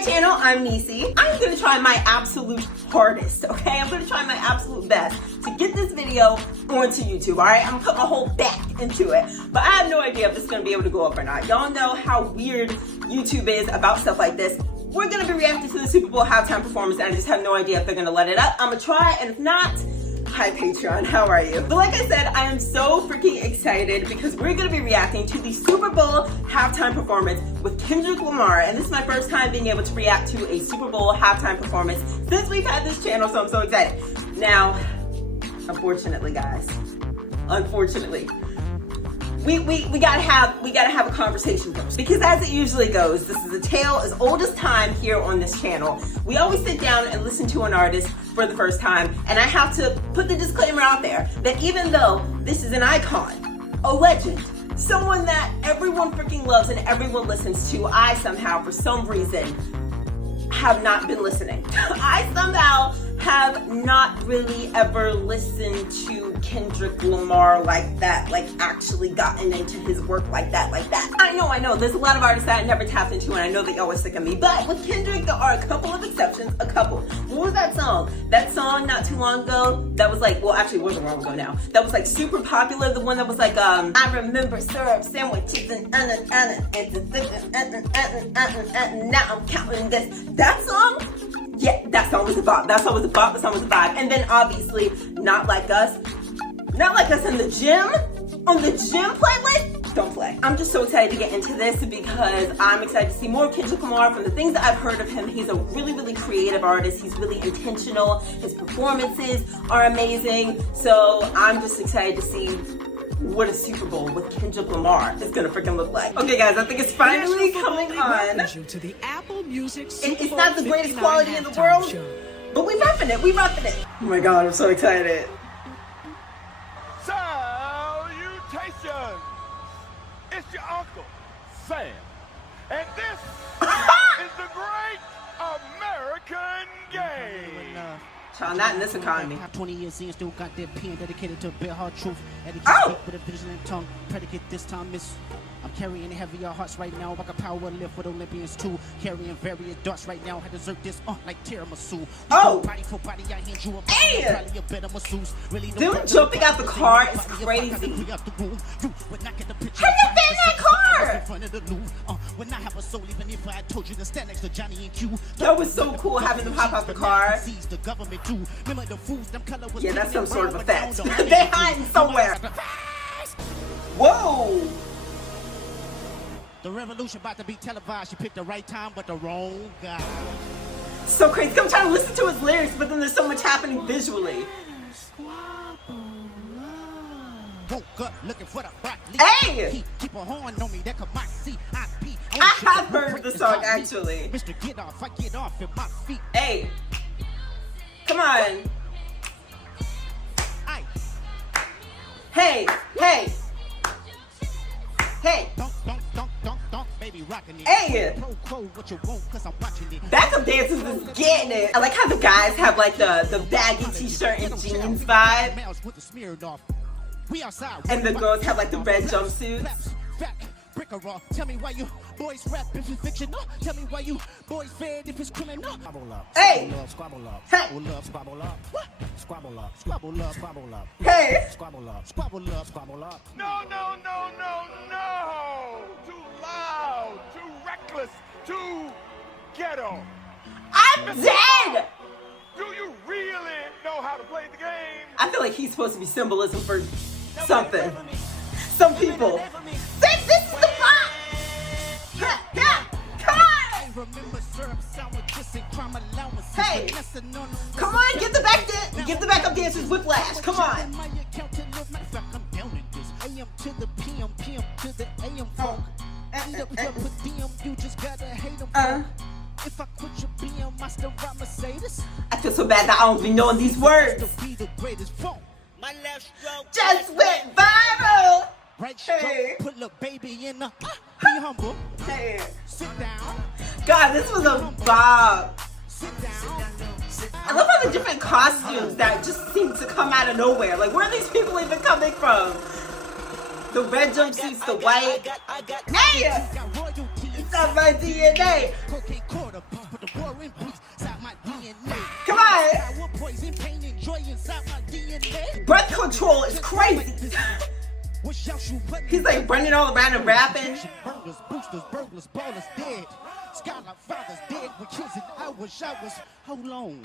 my channel, I'm Nisi. I'm gonna try my absolute hardest, okay? I'm gonna try my absolute best to get this video onto YouTube, all right? I'm gonna put my whole back into it, but I have no idea if this is gonna be able to go up or not. Y'all know how weird YouTube is about stuff like this. We're gonna be reacting to the Super Bowl halftime performance, and I just have no idea if they're gonna let it up. I'm gonna try, and if not, hi Patreon, how are you? But like I said, I am so freaking excited because we're gonna be reacting to the Super Bowl halftime performance with Kendrick Lamar. And this is my first time being able to react to a Super Bowl halftime performance since we've had this channel, so I'm so excited. Now, unfortunately guys, we gotta have a conversation first, because as it usually goes, this is a tale as old as time here on this channel. We always sit down and listen to an artist for the first time, and I have to put the disclaimer out there that even though this is an icon, a legend, someone that everyone freaking loves and everyone listens to, I somehow, for some reason, have not been listening. I somehow have not really ever listened to Kendrick Lamar like that, like actually gotten into his work like that. I know, there's a lot of artists that I never tapped into, and I know they always sick of me, but with Kendrick, there are a couple of exceptions, a couple. What was that song? That song not too long ago, that was like, well actually it wasn't long ago now, that was like super popular, the one that was like, I remember syrup sandwiches and now I'm counting this. That song? Yeah, that song was a bop. That song was a vibe. And then obviously, Not Like Us in the gym, on the gym playlist, don't play. I'm just so excited to get into this because I'm excited to see more of Kendrick Lamar. From the things that I've heard of him, he's a really, really creative artist. He's really intentional. His performances are amazing. So I'm just excited to see what a Super Bowl with Kendrick Lamar is gonna freaking look like. Okay guys, I think it's finally coming on. It's not the greatest quality in the world, but we roughing it. Oh my god, I'm so excited. Salutations! It's your Uncle Sam, and this is the Great American Game. Child, not in this economy. 20 years in, still got that pen dedicated to bare hard truth. Oh! With a vision and tongue, predicate this time is I'm carrying heavier hearts right now. Like a power lift with Olympians too. Carrying various darts right now. I dessert this like tiramisu. Oh! Body for body, I hand you a Damn! probably a better masseuse. Really Dude jumping out the car is crazy. How you fit in that car? When I have a soul, even if I told you to stand next to Johnny and Q. That was so cool having them hop out the car. Yeah, that's some sort of effect. They hiding somewhere. Whoa! The revolution about to be televised. You picked the right time, but the wrong guy. So crazy. I'm trying to listen to his lyrics, but then there's so much happening visually. Woke up looking for the broccoli. Hey! Keep a horn on me that could mock see. I have heard the song actually. Mr. Get Off, I get off at my feet. Hey, come on. Hey. Don't, baby, rockin' it. Hey. What you want, 'cause I'm watching it. Backup dancers is getting it. I like how the guys have like the baggy t-shirt and jeans vibe, and the girls have like the red jumpsuits. Tell me why you boys rap if it's fiction. Tell me why you boys fed if it's criminal. Hey! Squabble up. Hey! Squabble up. What? Squabble up. Squabble up. Squabble up. Hey! Squabble up. Squabble up. Squabble up. No! Too loud, too reckless, too ghetto. I'm dead! Do you really know how to play the game? I feel like he's supposed to be symbolism for something. Some people. This is the spot! Yeah! Come on! Hey! Come on, get the backup dancers whiplash. Come on! I feel so bad that I don't be knowing these words. Just went viral! Hey. Put little baby in the be humble. Hey. Sit down. God, this was a bob. Sit down. I love all the different costumes that just seem to come out of nowhere. Like, where are these people even coming from? The red jumpsuits, the white. Hey! It's not my DNA. control is crazy. He's like running all around and rapping. Burglars, boosters, burglars, ballers dead. Skylar fathers dead with kids in hours. Hold on.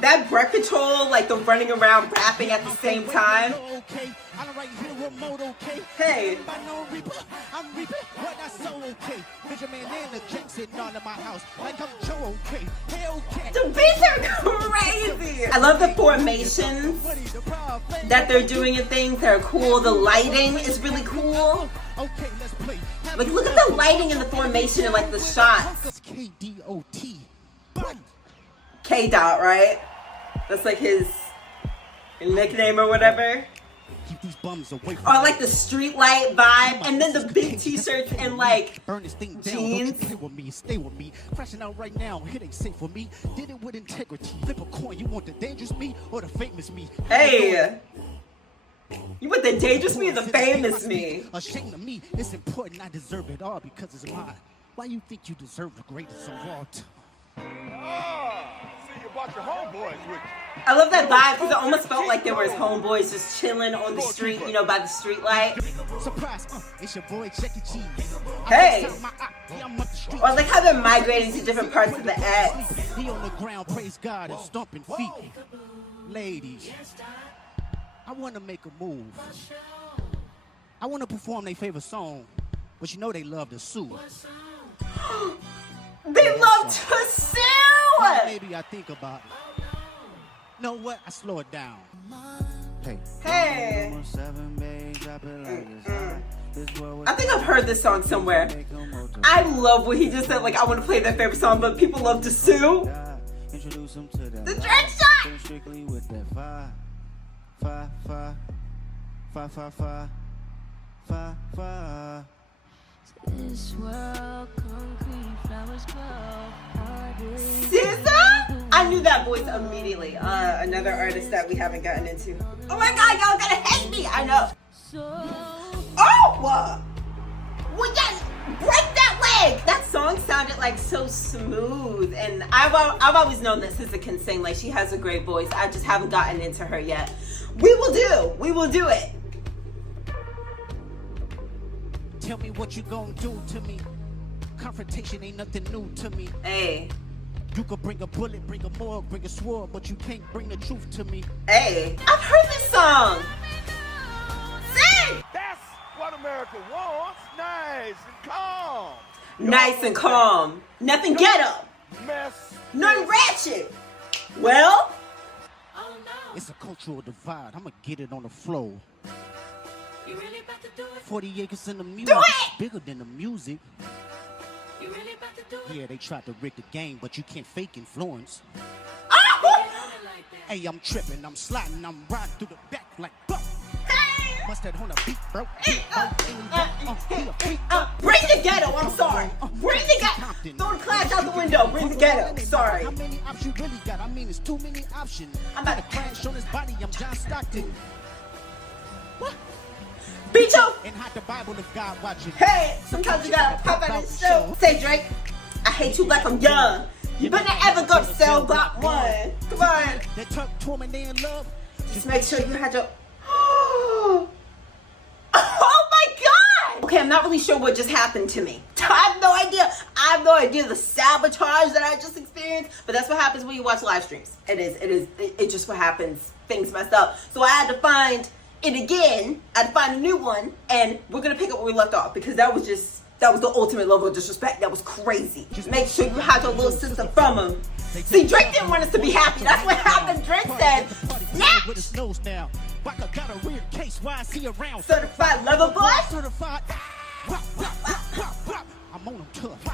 That breath control, like the running around rapping at the same time. Okay, I don't write here remote, okay. Hey. I'm reaping, but that's so okay. Benjamin and the Jake sitting all in my house, like I'm Joe, okay. Hell cat. The beats are crazy. I love the formations that they're doing and things that are cool. The lighting is really cool. Okay, let's play. Like, look at the lighting and the formation and like the shots. KDOT. K-Dot, right? That's like his nickname or whatever. Keep these bums away from Or like the street light vibe, and then the big t-shirts and like burn this thing down. jeans. Don't you stay with me. Crashing out right now, it ain't safe for me. Did it with integrity. Flip a coin, you want the dangerous me or the famous me? Hey, you want the dangerous me or the famous me? Ashamed of me, it's important. I deserve it all because it's mine. Why you think you deserve the greatest of all time? See, you brought your homeboys with you. I love that vibe because it almost felt like there was homeboys just chilling on the street, you know, by the street light. Surprise, it's your boy Chuck E. Cheese. Hey. Or I like how they're migrating to different parts of the X. He on the ground, praise God, and stomping feet. Ladies, I want to make a move. I want to perform their favorite song, but you know they love to sue. They love to sue! Maybe I think about it. Know what? I slow it down. Hey. Hey. I think I've heard this song somewhere. I love what he just said, like, I want to play their favorite song, but people love to sue. The dread shot! This world, concrete flowers grow. SZA? I knew that voice immediately. Another artist that we haven't gotten into. Oh my god, y'all gonna hate me! I know. Oh! Well, yes! Break that leg! That song sounded like so smooth, and I've always known that SZA can sing. Like, she has a great voice. I just haven't gotten into her yet. We will do it. Tell me what you gonna do to me. Confrontation ain't nothing new to me. Hey. You could bring a bullet, bring a morgue, bring a sword, but you can't bring the truth to me. Hey. I've heard this song. Sing! That's what America wants. Nice and calm. Nice and calm. Nothing ghetto. Mess. None ratchet. Well? It's a cultural divide. I'ma get it on the floor. 40 acres in the music. Do it! Bigger than the music. Yeah, they tried to rig the game, but you can't fake influence. Oh! Hey, I'm tripping, I'm sliding, I'm riding through the back like buck. Hey! Bust that on a beat, bro. Bring the ghetto, I'm sorry. Bring the ghetto. Throw the class out the window. Bring the ghetto. Sorry. How many options you really got? I mean, it's too many options. I'm about to crash on his body, I'm John Stockton. What? Beat you. And hide the Bible if God watching. Hey, sometimes you gotta pop out this show. Say, Drake, I hate you like I'm young. You better ever go to cell block 1. Come on. They talk to him and they in love. Just make sure you had your... Oh my God. Okay, I'm not really sure what just happened to me. I have no idea. I have no idea the sabotage that I just experienced. But that's what happens when you watch live streams. It's just what happens. Things messed up. So I had to find it again. I had to find a new one. And we're going to pick up where we left off. Because that was the ultimate level of disrespect. That was crazy. Just make sure you had your little sister from him. See, Drake didn't want us to be happy. That's what happened. Drake said, snap. Waka got a weird case. Why is he around? Certified lover boy. Certified. I'm on him tough.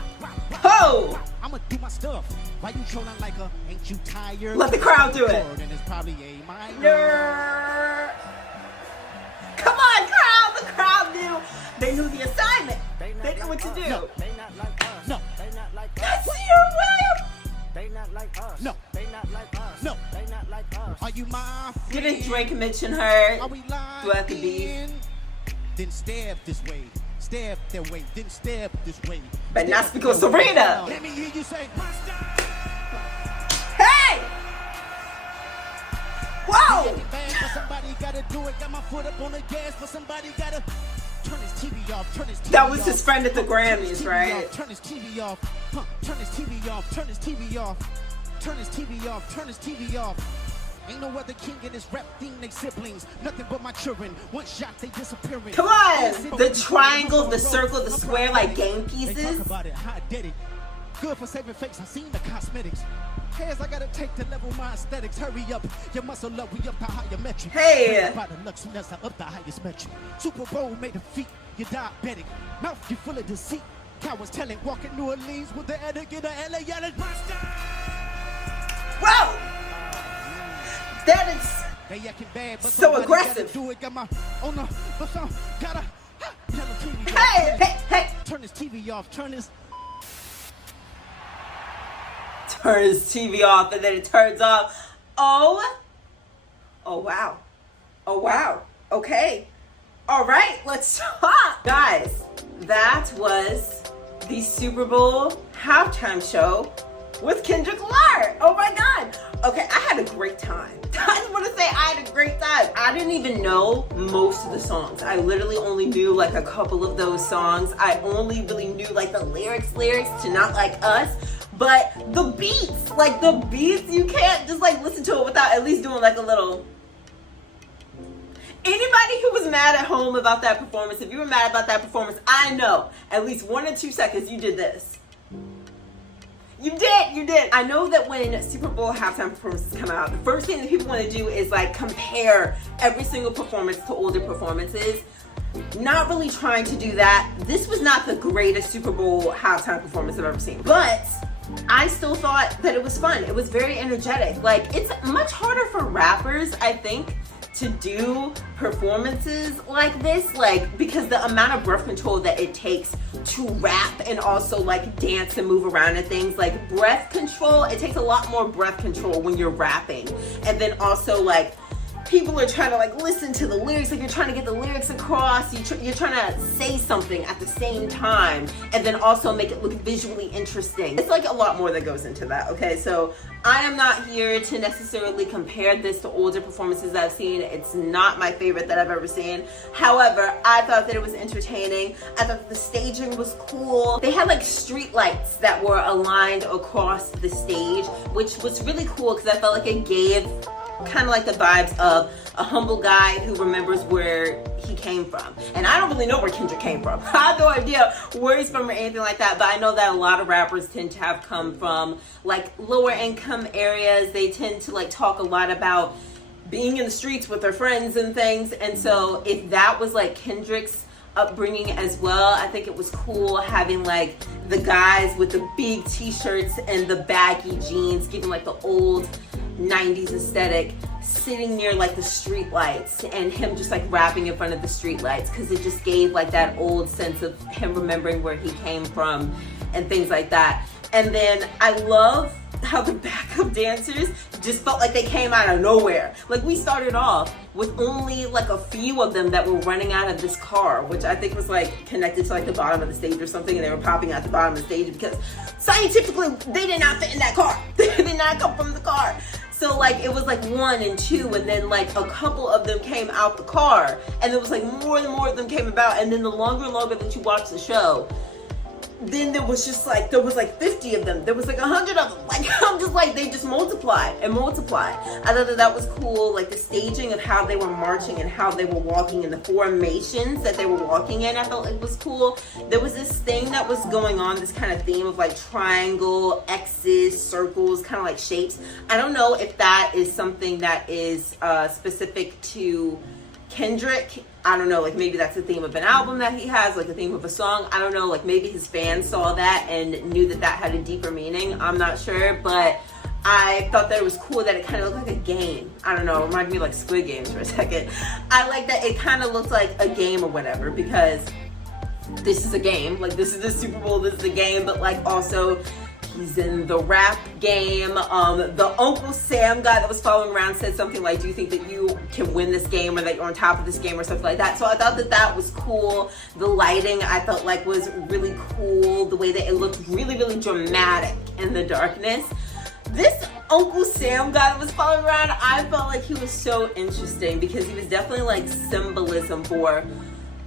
Ho! I'ma do my stuff. Why you trolling like a ain't you tired? Let the crowd do it. And it's probably a minor. Come on, crowd. The crowd knew. They knew the assignment. They knew what to do. No. They not like us. No. They not like That's us. your William. They not like us. No. They not like us. No. They not like us. Are you my friend? Didn't Drake mention her Are we lying? throughout the beat? Then stab this way. Stab that way. Then stab this way. But not Stab because that way. Serena. Let me hear you say, Hey! Whoa! Get bad, but somebody gotta do it. Got my foot up on the gas, but somebody gotta turn his TV off. Turn his TV That was off. his friend at the Turn his Grammys, TV right? off, turn his TV off. Turn his TV off. Turn his TV off. Turn his TV off. Turn his TV off. Ain't no other king in this rap thing, they siblings. Nothing but my children. One shot, they disappearing. Come on! The triangle, the circle, the square, like game They pieces. talk about it, how I did it. Good for saving fakes, I seen the cosmetics. Hairs I gotta take to level my aesthetics. Hurry up, your muscle up, we up the higher metric. Hey. By the luxuriness, I up the highest metric. Super Bowl made a feat, you diabetic. Mouth, you full of deceit. Cowards telling, walking New Orleans with the etiquette of LA yelling, Whoa! That is they acting bad, but so somebody aggressive. gotta do it. Got my on the but some gotta tell the TV off. Hey, hey, hey! Turn his TV off, turn his Turn his TV off, and then it turns off. Oh wow. Oh wow. Okay. All right, let's talk. Guys, that was the Super Bowl halftime show with Kendrick Lamar. Oh my God. Okay, I had a great time. I just want to say I had a great time. I didn't even know most of the songs. I literally only knew like a couple of those songs. I only really knew like the lyrics to Not Like Us. But the beats, you can't just like listen to it without at least doing like a little. Anybody who was mad at home about that performance, if you were mad about that performance, I know at least 1 or 2 seconds you did this. You did. I know that when Super Bowl halftime performances come out, the first thing that people want to do is like compare every single performance to older performances. Not really trying to do that. This was not the greatest Super Bowl halftime performance I've ever seen, but I still thought that it was fun. It was very energetic. Like, it's much harder for rappers, I think, to do performances like this, like, because the amount of breath control that it takes to rap and also like dance and move around and things, like breath control, it takes a lot more breath control when you're rapping. And then also like people are trying to like listen to the lyrics, like you're trying to get the lyrics across, you're trying to say something at the same time and then also make it look visually interesting. It's like a lot more that goes into that, okay? So I am not here to necessarily compare this to older performances I've seen. It's not my favorite that I've ever seen. However, I thought that it was entertaining. I thought that the staging was cool. They had like street lights that were aligned across the stage, which was really cool because I felt like it gave kind of like the vibes of a humble guy who remembers where he came from. And I don't really know where Kendrick came from. I have no idea where he's from or anything like that, but I know that a lot of rappers tend to have come from like lower income areas. They tend to like talk a lot about being in the streets with their friends and things. And so if that was like Kendrick's upbringing as well, I think it was cool having like the guys with the big t-shirts and the baggy jeans, giving like the old 90s aesthetic, sitting near like the street lights and him just like rapping in front of the street lights, because it just gave like that old sense of him remembering where he came from and things like that. And then I love how the backup dancers just felt like they came out of nowhere. Like we started off with only like a few of them that were running out of this car, which I think was like connected to like the bottom of the stage or something, and they were popping out the bottom of the stage because scientifically they did not fit in that car. They did not come from the car. So like it was like 1 and 2, and then like a couple of them came out the car, and there was like more and more of them came about, and then the longer and longer that you watch the show, then there was just like, there was like 50 of them, there was like 100 of them. Like I'm just like, they just multiplied and multiplied. I thought that that was cool, like the staging of how they were marching and how they were walking and the formations that they were walking in, I felt it was cool. There was this thing that was going on, this kind of theme of like triangle, X's, circles, kind of like shapes. I don't know if that is something that is specific to Kendrick. I don't know, like maybe that's the theme of an album that he has, like the theme of a song. I don't know, like maybe his fans saw that and knew that that had a deeper meaning. I'm not sure, but I thought that it was cool that it kind of looked like a game. I don't know, it reminded me of like Squid Games for a second. I like that it kind of looked like a game or whatever, because this is a game. Like this is the Super Bowl, this is a game, but like also he's in the rap game. The Uncle Sam guy that was following around said something like, do you think that you can win this game, or that you're on top of this game, or something like that. So I thought that that was cool. The lighting I felt like was really cool. The way that it looked really, really dramatic in the darkness. This Uncle Sam guy that was following around, I felt like he was so interesting because he was definitely like symbolism for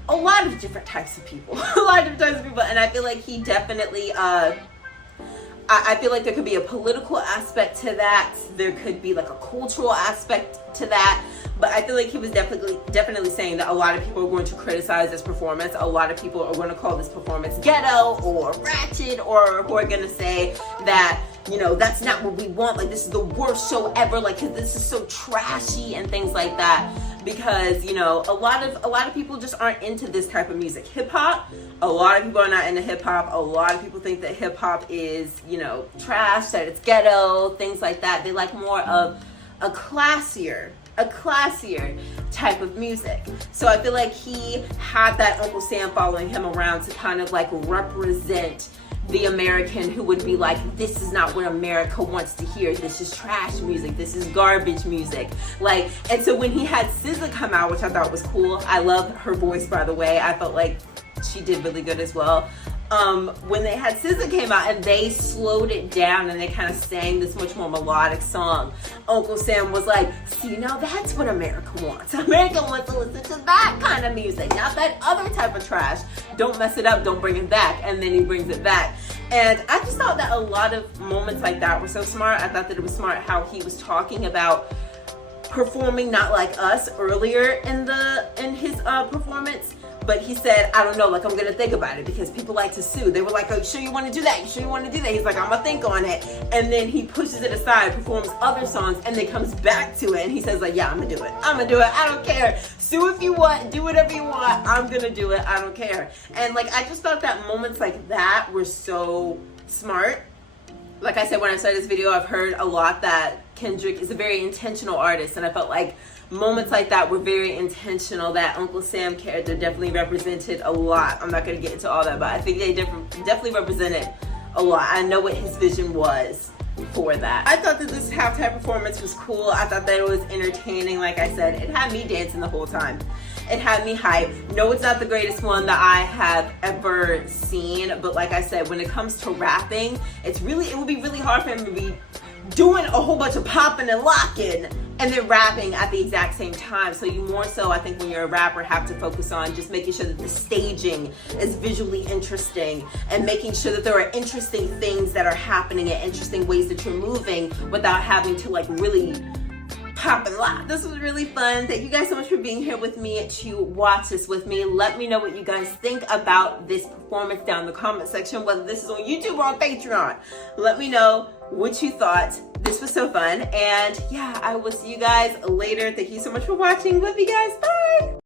a lot of different types of people. A lot of different types of people. And I feel like he definitely, I feel like there could be a political aspect to that. There could be like a cultural aspect to that. But I feel like he was definitely saying that a lot of people are going to criticize this performance. A lot of people are going to call this performance ghetto or ratchet, or who are going to say that, you know, that's not what we want. Like, this is the worst show ever. Like, 'cause this is so trashy and things like that. Because, you know, a lot of people just aren't into this type of music. Hip hop, a lot of people are not into hip hop. A lot of people think that hip hop is, you know, trash, that it's ghetto, things like that. They like more of a classier type of music. So I feel like he had that Uncle Sam following him around to kind of like represent the American who would be like, this is not what America wants to hear. This is trash music. This is garbage music. Like, and so when he had SZA come out, which I thought was cool. I love her voice, by the way. I felt like she did really good as well. When they had SZA came out and they slowed it down and they kind of sang this much more melodic song, Uncle Sam was like, see, now that's what America wants. America wants to listen to that kind of music, not that other type of trash. Don't mess it up, don't bring it back. And then he brings it back. And I just thought that a lot of moments like that were so smart. I thought that it was smart how he was talking about performing Not Like Us earlier in his performance. But he said, I don't know, like, I'm gonna think about it because people like to sue. They were like, oh, you sure you wanna do that? You sure you wanna do that? He's like, I'm gonna think on it. And then he pushes it aside, performs other songs, and then comes back to it. And he says, like, yeah, I'm gonna do it. I'm gonna do it. I don't care. Sue if you want. Do whatever you want. I'm gonna do it. I don't care. And, like, I just thought that moments like that were so smart. Like I said, when I started this video, I've heard a lot that Kendrick is a very intentional artist. And I felt like moments like that were very intentional. That Uncle Sam character definitely represented a lot. I'm not going to get into all that, but I think they definitely represented a lot. I know what his vision was for that. I thought that this halftime performance was cool. I thought that it was entertaining. Like I said, it had me dancing the whole time. It had me hype. No, it's not the greatest one that I have ever seen, but like I said, when it comes to rapping, it would be really hard for him to be doing a whole bunch of popping and locking and then rapping at the exact same time. So you more so, I think, when you're a rapper, have to focus on just making sure that the staging is visually interesting and making sure that there are interesting things that are happening and interesting ways that you're moving without having to like really pop and lock. This was really fun. Thank you guys so much for being here with me to watch this with me. Let me know what you guys think about this performance down in the comment section, whether this is on YouTube or on Patreon. Let me know what you thought. This was so fun. And yeah, I will see you guys later. Thank you so much for watching. Love you guys. Bye.